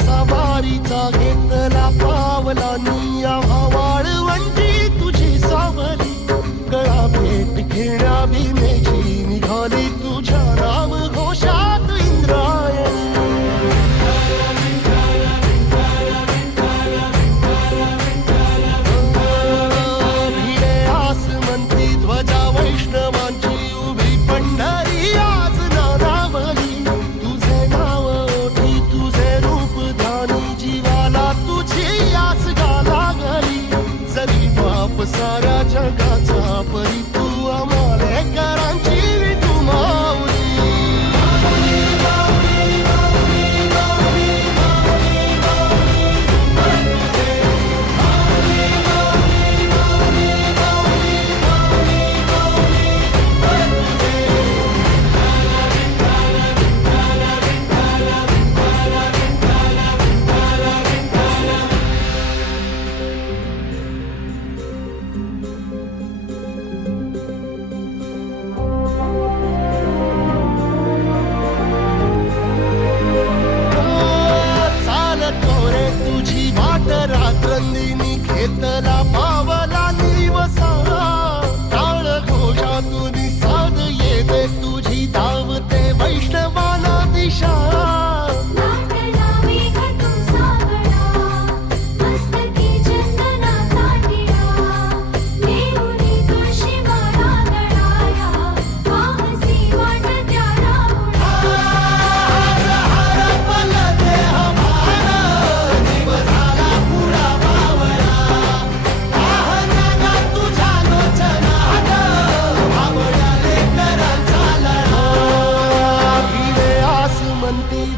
सवारीचा घेतला पावला निया वाळवंटी तुझी सावली गळा भेट घेण्या भीमेची निघाली तुझ्या राम घोषात इंद्रायणी भिडे आसमंती ध्वजा वैष्णवांची उभी पंढरी आज नारावली तुझे नाव ओठी तुझे रूप ध्यानी जीवाला तुझी आस गाला गली जरी बाप साऱ्या जगाचा परी तू आमालेकरांची विठू माऊली रात्रंदिनी घेतला पावला निवसा टाळ घोषातून साध येते तुझी धावते वैष्णवाला दिशा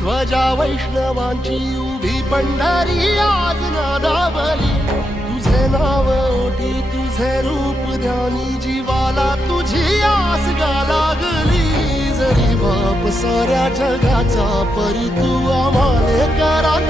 ध्वजा वैष्णवांची उभी पंढरी आज नादावली तुझे नाव ओठी तुझे रूप ध्यानी जीवाला तुझी आस गाला गली जरी बाप साऱ्या जगाचा परी तू आम्हालेकरांची